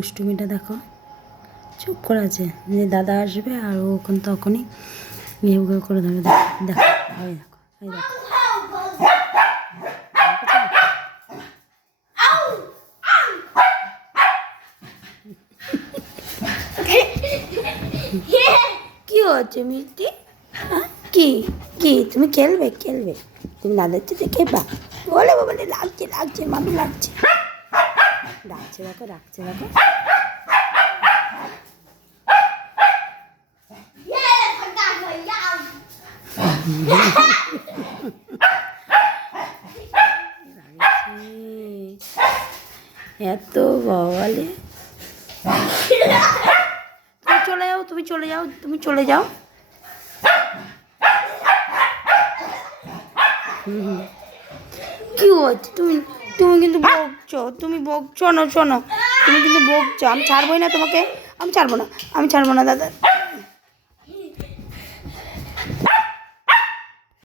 দুষ্টুমিটা দেখো, চুপ করে আছে যে দাদা আসবে আর ও তখনই ঘেউ ঘেউ করে ধরবে। দেখো দেখো, ওই দেখো, ওই দেখো। কি হচ্ছে মিষ্টি? কি কি তুমি খেলবে খেলবে? তুমি দাদার সাথে খেলবা? বলে বলে লাগছে লাগছে মামি লাগছে, ডাকছে দেখো, ডাকছে দেখো। এত বলে, তুমি চলে যাও, তুমি চলে যাও, তুমি চলে যাও। কি হচ্ছে? তুমি তুমি কিন্তু বকছো, তুমি বকছো না, শোনো, তুমি কিন্তু বকছো। আমি ছাড়বোই না তোমাকে, আমি ছাড়বো না, আমি ছাড়বো না দাদা।